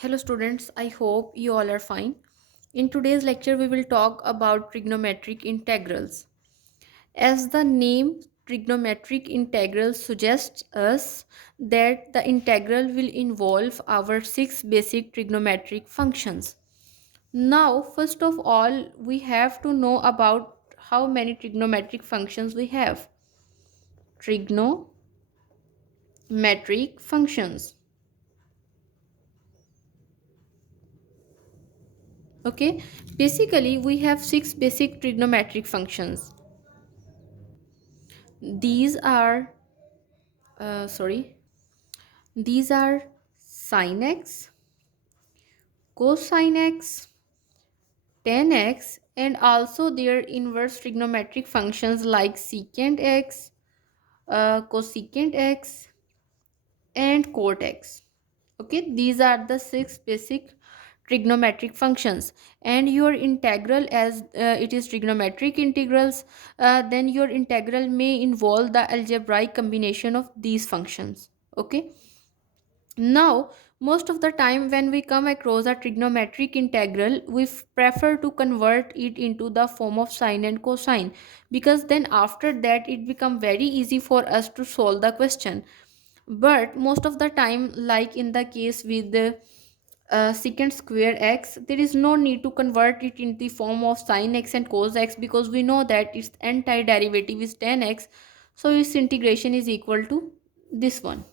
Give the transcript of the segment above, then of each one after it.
Hello students, I hope you all are fine. In today's lecture, we will talk about trigonometric integrals. As the name trigonometric integral suggests us that the integral will involve our six basic trigonometric functions. Now, first of all, we have to know about how many trigonometric functions we have. Trigonometric functions. Okay, basically we have six basic trigonometric functions. These are sorry, these are sin x, cosine x, tan x, and also their inverse trigonometric functions like secant x, cosecant x, and cot x. Okay, these are the six basic trigonometric functions, and your integral, as it is trigonometric integrals, then your integral may involve the algebraic combination of these functions. Okay, now most of the time when we come across a trigonometric integral, we prefer to convert it into the form of sine and cosine, because then after that it become very easy for us to solve the question. But most of the time, like in the case with the secant square x, there is no need to convert it in the form of sine x and cos x, because we know that its antiderivative is tan x, so its integration is equal to this one,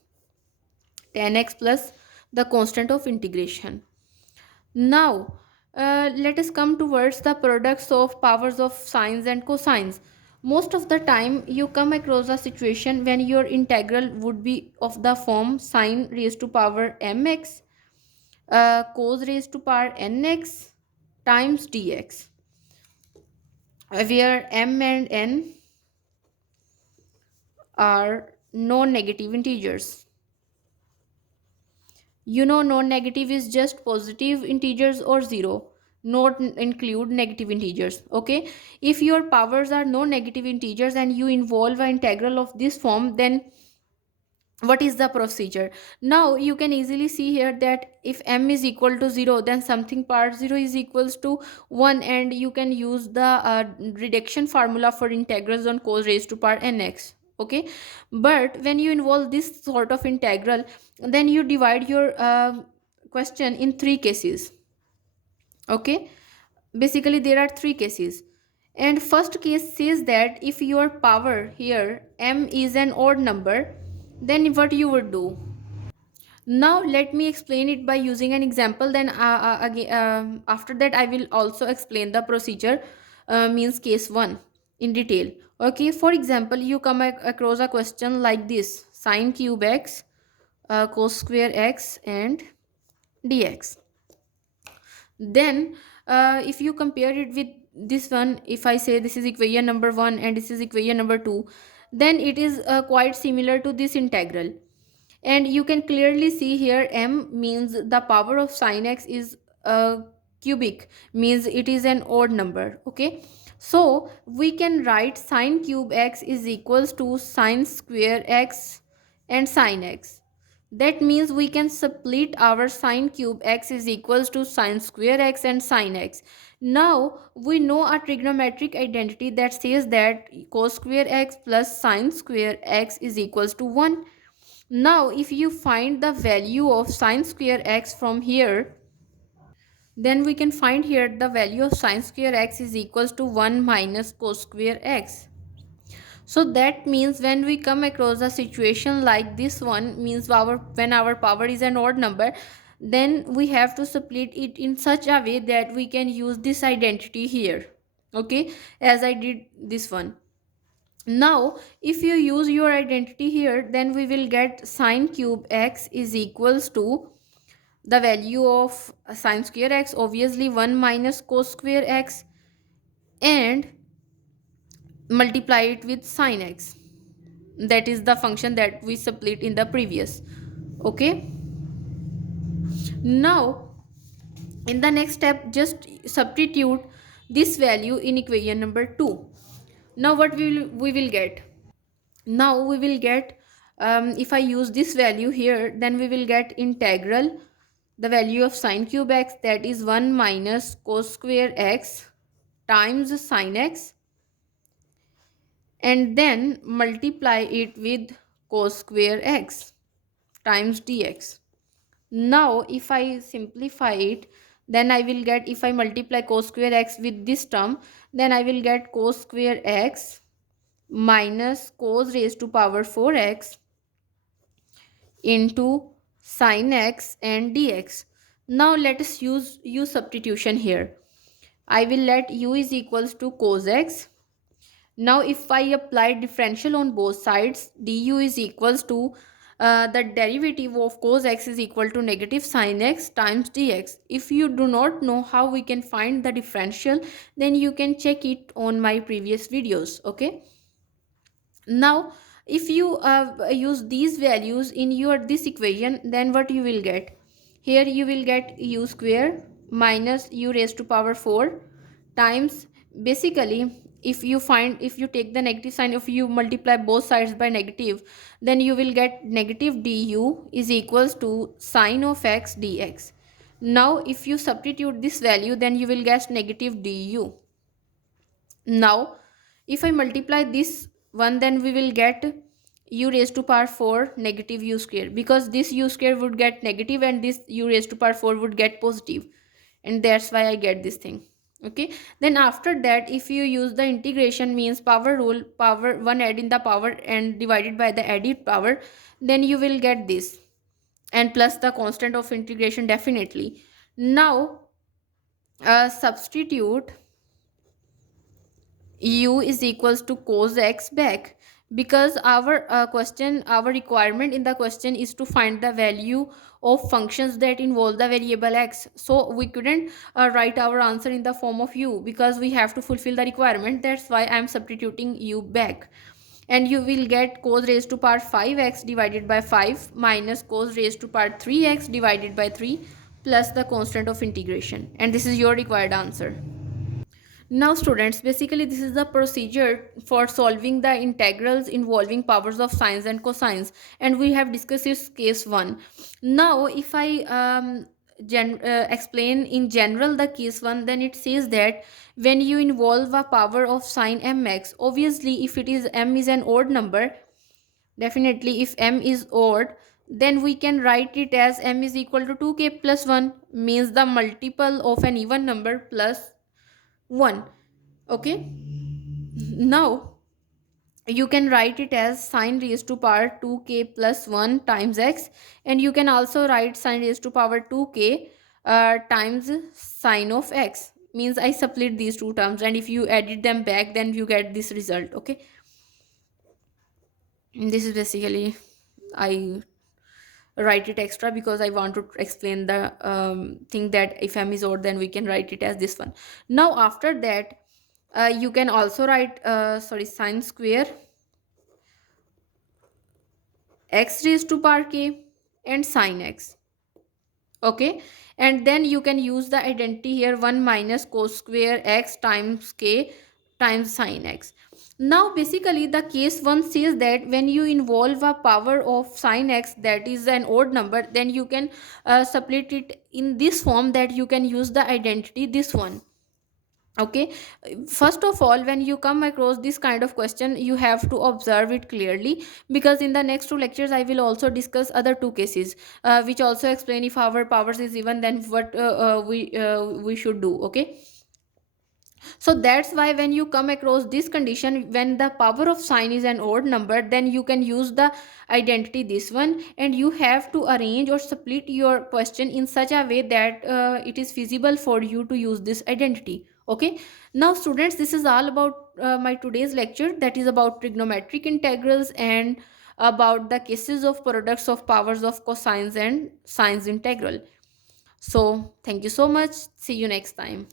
tan x plus the constant of integration. Now let us come towards the products of powers of sines and cosines. Most of the time you come across a situation when your integral would be of the form sine raised to power mx, cos raised to power nx times dx, where m and n are non-negative integers. You know, non-negative is just positive integers or zero, not include negative integers. Okay, if your powers are non-negative integers and you involve an integral of this form, then what is the procedure? Now you can easily see here that if m is equal to 0, then something part 0 is equals to 1, and you can use the reduction formula for integrals on cos raised to power nx. Okay, but when you involve this sort of integral, then you divide your question in three cases. Okay, basically there are three cases, and first case says that if your power here m is an odd number, then what you would do. Now let me explain it by using an example, then again after that I will also explain the procedure, means case 1 in detail. Okay, for example, you come across a question like this: sine cube x, cos square x, and dx. Then if you compare it with this one, if I say this is equation number 1 and this is equation number 2, then it is quite similar to this integral. And you can clearly see here m means the power of sine x is cubic, means it is an odd number. Okay, so we can write sine cube x is equals to sine square x and sine x. That means we can split our sine cube x is equals to sine square x and sine x. Now we know a trigonometric identity that says that cos square x plus sine square x is equals to 1. Now if you find the value of sine square x from here, then we can find here the value of sine square x is equals to 1 minus cos square x. So that means when we come across a situation like this one, means when our power is an odd number, then we have to split it in such a way that we can use this identity here. Okay, as I did this one. Now if you use your identity here, then we will get sine cube x is equals to the value of sine square x, obviously 1 minus cos square x, and multiply it with sine x. That is the function that we split in the previous. Okay, now in the next step, just substitute this value in equation number 2. Now what we will get? Now we will get, if I use this value here, then we will get integral the value of sine cube x, that is 1 minus cos square x times sine x, and then multiply it with cos square x times dx. Now if I simplify it, then I will get, if I multiply cos square x with this term, then I will get cos square x minus cos raised to power 4x into sin x and dx. Now let us use substitution here. I will let u is equals to cos x. Now if I apply differential on both sides, du is equals to the derivative of cos x is equal to negative sin x times dx. If you do not know how we can find the differential, then you can check it on my previous videos. Okay. Now if you use these values in your this equation, then what you will get? Here you will get u square minus u raised to power 4 times, basically if you find, if you take the negative sign, if you multiply both sides by negative, then you will get negative du is equals to sine of x dx. Now if you substitute this value, then you will get negative du. Now if I multiply this one, then we will get u raised to power 4 negative u square, because this u square would get negative and this u raised to power 4 would get positive, and that's why I get this thing. Okay, then after that, if you use the integration means power rule, power 1 add in the power and divided by the added power, then you will get this, and plus the constant of integration definitely. Now substitute u is equals to cos x back, because our question, our requirement in the question is to find the value of functions that involve the variable x. So we couldn't write our answer in the form of u, because we have to fulfill the requirement. That's why I am substituting u back, and you will get cos raised to power 5x divided by 5 minus cos raised to power 3x divided by 3 plus the constant of integration, and this is your required answer. Now students, basically this is the procedure for solving the integrals involving powers of sines and cosines, and we have discussed this case 1. Now if I explain in general the case 1, then it says that when you involve a power of sine mx, obviously if it is m is an odd number, definitely if m is odd, then we can write it as m is equal to 2k plus 1, means the multiple of an even number plus 1. Okay, now you can write it as sine raised to power 2k plus 1 times x, and you can also write sine raised to power 2k times sine of x, means I split these two terms, and if you added them back, then you get this result. Okay, this is basically, I write it extra because I want to explain the thing that if m is odd, then we can write it as this one. Now after that, you can also write sine square x raised to power k and sine x. Okay, and then you can use the identity here, 1 minus cos square x times k times sine x. Now basically the case 1 says that when you involve a power of sine x that is an odd number, then you can split it in this form, that you can use the identity this one. Okay, first of all, when you come across this kind of question, you have to observe it clearly, because in the next two lectures I will also discuss other two cases which also explain if our powers is even, then what we should do. Okay, so that's why when you come across this condition, when the power of sine is an odd number, then you can use the identity this one, and you have to arrange or split your question in such a way that it is feasible for you to use this identity. Okay, now students, this is all about my today's lecture, that is about trigonometric integrals and about the cases of products of powers of cosines and sines integral. So thank you so much, see you next time.